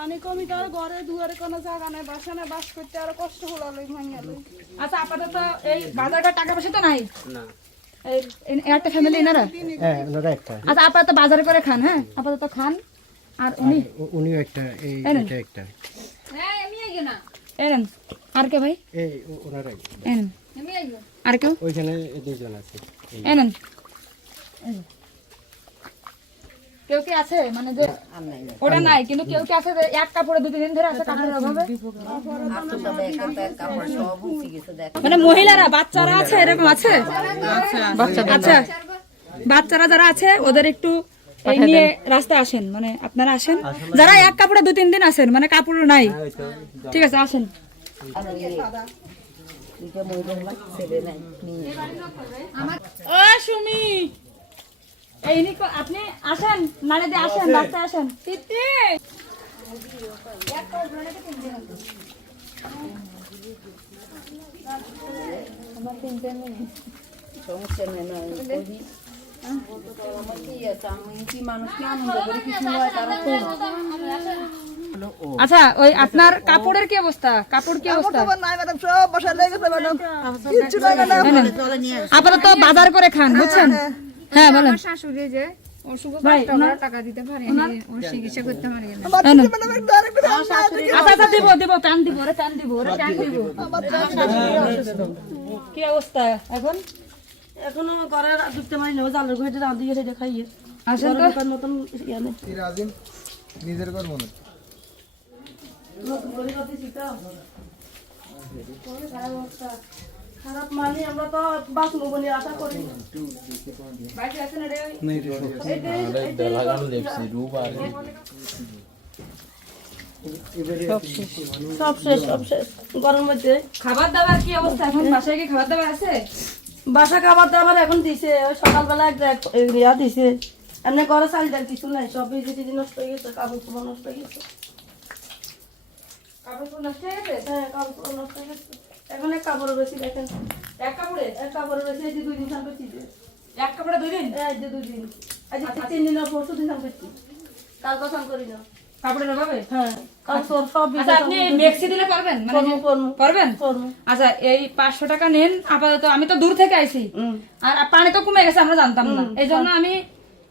পানি কমিতে আর ঘরে দুয়ারে কোনো জায়গা নাই, বাসা নাই, বাস করতে আরো কষ্ট হলো ভাঙিয়ে। আচ্ছা আপাতত এই বাজারঘাট টাকা পয়সা তো নাই না একটা ফ্যামিলি এনারা? হ্যাঁ ওনারা একটা, আচ্ছা আপাতত বাজার করে খান, হ্যাঁ আপাতত খান। আর উনিও একটা, এই এটা একটা। হ্যাঁ আমি আইগো না এনেন। আর কে ভাই? এই ওনারা এনেন। আমি আইগো। আর কেউ? ওইখানে দুইজন আছে। এনেন। কেউ কি আছে মানে যে ওটা নাই, কিন্তু কেউ কি আছে যে এক কাপড়ে 2-3 দিন ধরে আছে কাপড়ের অভাবে? মানে মহিলারা বাচ্চারা আছে এরকম আছে? আচ্ছা বাচ্চারা যারা আছে ওদের একটু এই নিয়ে রাস্তায় আসেন, মানে আপনারা আসেন যারা এক কাপড়ে 2-3 দিন আছেন, মানে কাপড় নাই, ঠিক আছে আসেন। ও সুমি এই নিকো আপনি আসেন, মানে দিয়ে আসেন, রাস্তায় আসেন। তিতি আমার 3 মিনিট সমস্যা নেই না আচ্ছা ওই আপনার কাপড়ের কি অবস্থা? কাপড় কি অবস্থা? আপাতত বাজার করে খান, বুঝছেন? হ্যাঁ বলেন। শাশুড়ি যে টাকা দিতে পারে, ওর চিকিৎসা করতে পারে না। আচ্ছা দিব দিব প্যান দিব রে, প্যান দিব রে, প্যান দিব। কি অবস্থা এখন? এখনো ঘরে ঢুকতে পারি না, জালের ঘরে রাঁধি সেটা খাইয়ে আসেন তো মতন ইয়ানে নিজের ঘর মনে খারাপ মানে আমরা তো বাঁচবো বলে আশা করি। সব শেষ সব শেষ। গরমের মধ্যে খাবার দাবার কি অবস্থা এখন? বাসায় কি খাবার দাবার আছে? বাসা খাবার দাবার এখন দিছে, ওই সকালবেলা ইয়া দিছে, এমনি ঘরে চাল ডাল কিছু নাই, সব ভিজি নষ্ট হয়ে গেছে, কাপড় চোপড় নষ্ট হয়ে গেছে। কাপড় নষ্ট হয়ে গেছে? হ্যাঁ কাপড় চোপড় নষ্ট হয়ে গেছে। এখন এক কাপড় বেশি দেখেন, এক কাপড়ে বেশি এই যে 2 দিন সান করছি, এক কাপড়ে 2 দিন? এই যে 2 দিন, আজ 3 দিন পরশু দিন সান করছি, কাল তো সান করি না। কাপড়ের অভাবে? হ্যাঁ কাল তোর সব আচ্ছা আপনি মেক্সি দিলে পারবেন? মানে পারবেন? আচ্ছা এই 500 টাকা নেন আপাতত। আমি তো দূর থেকে আইছি আর পানি তো কমে গেছে, আমরা জানতাম না, এই জন্য আমি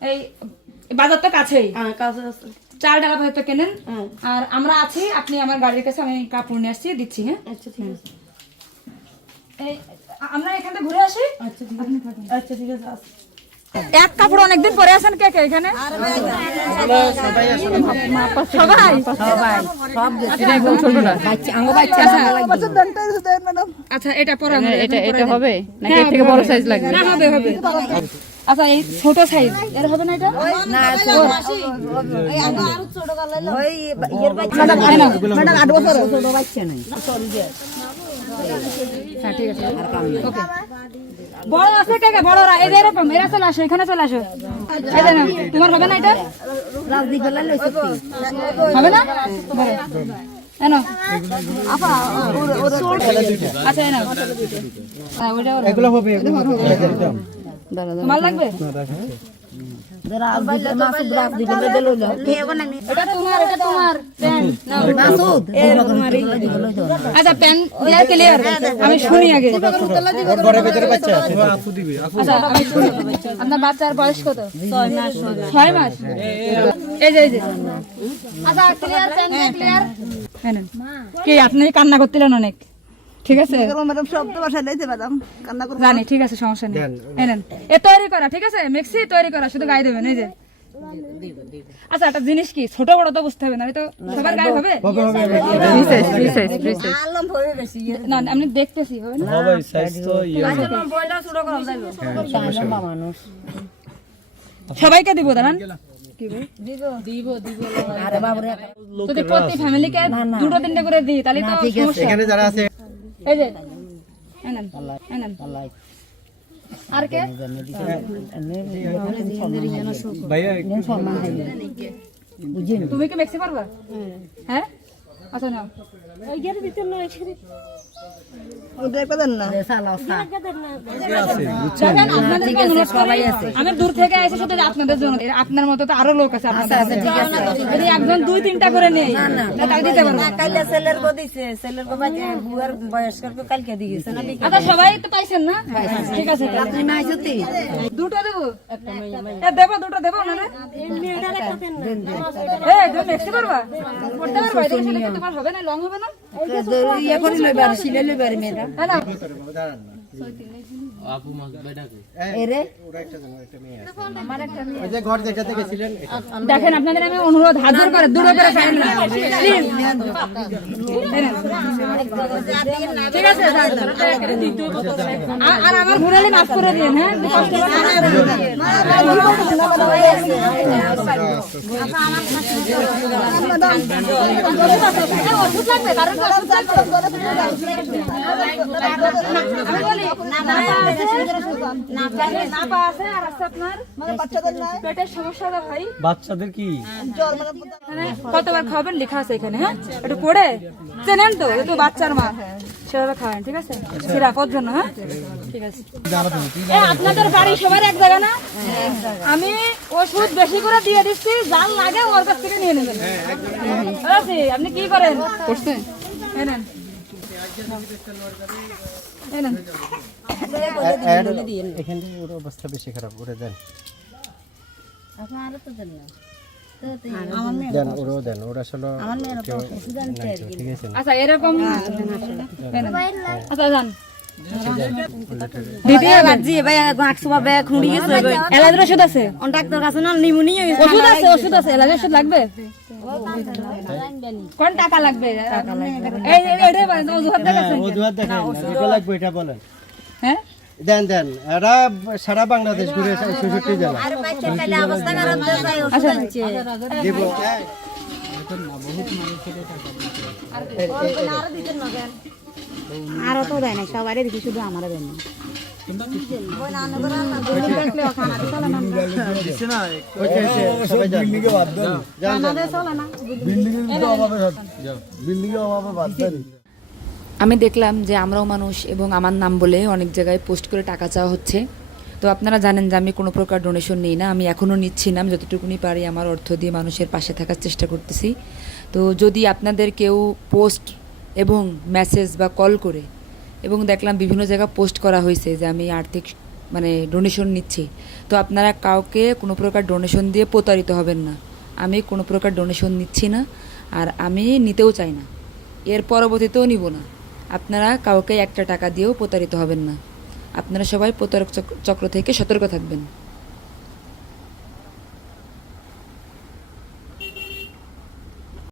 এই বাজার তো কাছেই, কাছে আছে, চাল ডালা হয়তো কেনেন। আর আমরা আছি, আপনি আমার গাড়ির কাছে, আমি কাপড় নিয়ে আসছি, দিচ্ছি। হ্যাঁ আচ্ছা ঠিক আছে, এই আমরা এখান থেকে ঘুরে আসি। আচ্ছা ঠিক আছে, আচ্ছা ঠিক আছে। এক কাপড় অনেকদিন পরে আছেন কে কে এখানে? সবাই আচ্ছা এটা পরে এটা হবে নাকি এর থেকে বড় সাইজ লাগবে? না হবে হবে। আচ্ছা এই ছোট সাইজ এর হবে না? এটা না এই আরো ছোট গালে ওই এর বাচ্চা ম্যাডাম 8 বছর ছোট বাচ্চা নাই। হ্যাঁ ঠিক আছে ওকে। বড় আছে কে কে? বড়রা এই যে এরকম, এরা চলে আসো, এখানে চলে আসো। এই যে তোমার হবে না? এটা রাজদি গলা লইছে হবে না? এনো আপা ওর আচ্ছা এনো ওটা এগুলো হবে, তোমার লাগবে? যারা আলবাইলা মাসুদ রাত দিবলে দিলো না এটা তোমার পেন নাও মাসুদ এই তোমারই। আচ্ছা পেন ক্লিয়ার ক্লিয়ার আমি শুনি আগে। ওর ঘরের ভিতরে বাচ্চা আছে, আপু দিবে। আচ্ছা আমি শুনি। আপনার বাচ্চার বয়স কত? 6 মাস। 6 মাস এই যে আচ্ছা ক্লিয়ার পেন ক্লিয়ার হ্যাঁ কি আপনি কান্না করতেলেন অনেক, ঠিক আছে ম্যাডাম শব্দ ভাষা দিতে ম্যাডাম কান্না করে জানি, ঠিক আছে সমস্যা নেই। এনেন এ তৈরি করা, ঠিক আছে মেক্সি তৈরি করা, শুধু গায়ে দেবেন এই যে। আচ্ছা একটা জিনিস কি ছোট বড় তো বুঝতে হবে না, তো সবার গায়ে হবে না? আমি দেখতেছি হবে না সবাইকে দিব দাঁড়ান। যদি প্রতি ফ্যামিলিকে 2-3টা করে দিই তাহলে তো সমস্যা। এখানে যারা আছে এই যে এনেন এনেন আর কে ভাইয়া তুমি কি মেক্সি পারবা? হ্যাঁ আচ্ছা নাও দেখেন, আপনাদেরকে অনুরোধ করি, আমি দূর থেকে এসে শুধু আপনাদের জন্য, আপনার মতো তো আরো লোক আছে আপনাদের মতো। যদি একজন 2-3টা করে নেই তাই দিতে পারবো না। আচ্ছা সবাই তো পাইছেন না? ঠিক আছে, দুটো দেবো, দেবো দুটো দেবো না? তুমি দেখতে পারবা, করতে পারবা? এদের সাথে করতে পারবা, হবে না? লং হবে না? হ্যাঁ না? আপু মাছ বেটাকে ওরা একটা জানো একটা মেয়ে আছে ওই যে ঘর দেখাতে গেছিলেন দেখেন আপনাদের আমি অনুরোধ হাত জোর করে দুটো করে সাইন না প্লিজ। ঠিক আছে আর আমার ঘুরালে মাফ করে দিন। হ্যাঁ কষ্ট করে ওষুধ লাগবে, কারণ ওষুধ লাগবে। আমি বলি পেটের সমস্যা ভাই, বাচ্চাদের কি কতবার খাবেন লেখা আছে এখানে। হ্যাঁ একটু পড়ে চেনেন তো, একটু বাচ্চার মা সেভাবে খাবেন। ঠিক আছে, সিরাপর জন্য। হ্যাঁ ঠিক আছে। আপনাদের বাড়ি সবার এক জায়গা না? আমি ওষুধ বেশি করে দিয়ে দিচ্ছি, যার লাগে ওর কাছ থেকে নিয়ে নেবেন। আপনি কি করেন? নেন এখান থেকে ওর অবস্থা বেশি খারাপ, ওরে দেন দেন ওরও দেন, ওরা আসলে ঠিক আছে। আচ্ছা এরকম আচ্ছা যান এলাজের ওষুধ আছে, ওষুধ আছে, ওষুধ আছে, এলাজের ওষুধ লাগবে? কোন টাকা লাগবে? অজুহাত দেখাচ্ছেন? অজুহাত দেখেন কত লাগবে এটা বলেন। হ্যাঁ দেন দেন, এরা সারা বাংলাদেশ ঘুরে ৬৬ জেলা দিব। আরো তো দেয় না, সবারই দেখি, শুধু আমারও দেয় না। সবাই যান। আমি দেখলাম যে আমরাও মানুষ এবং আমার নাম বলে অনেক জায়গায় পোস্ট করে টাকা চাওয়া হচ্ছে। তো আপনারা জানেন যে আমি কোনো প্রকার ডোনেশন নিই না, আমি এখনও নিচ্ছি না। আমি যতটুকুনি পারি আমার অর্থ দিয়ে মানুষের পাশে থাকার চেষ্টা করতেছি। তো যদি আপনাদের কেউ পোস্ট এবং মেসেজ বা কল করে, এবং দেখলাম বিভিন্ন জায়গায় পোস্ট করা হয়েছে যে আমি আর্থিক ডোনেশন নিচ্ছি, তো আপনারা কাউকে কোনো প্রকার ডোনেশন দিয়ে প্রতারিত হবেন না। আমি কোনো প্রকার ডোনেশন নিচ্ছি না, আর আমি নিতেও চাই না, এর পরবর্তীতেও নিব না। আপনারা কাউকে একটা টাকা দিয়েও প্রতারিত হবেন না। আপনারা সবাই প্রতারক চক্র থেকে সতর্ক থাকবেন।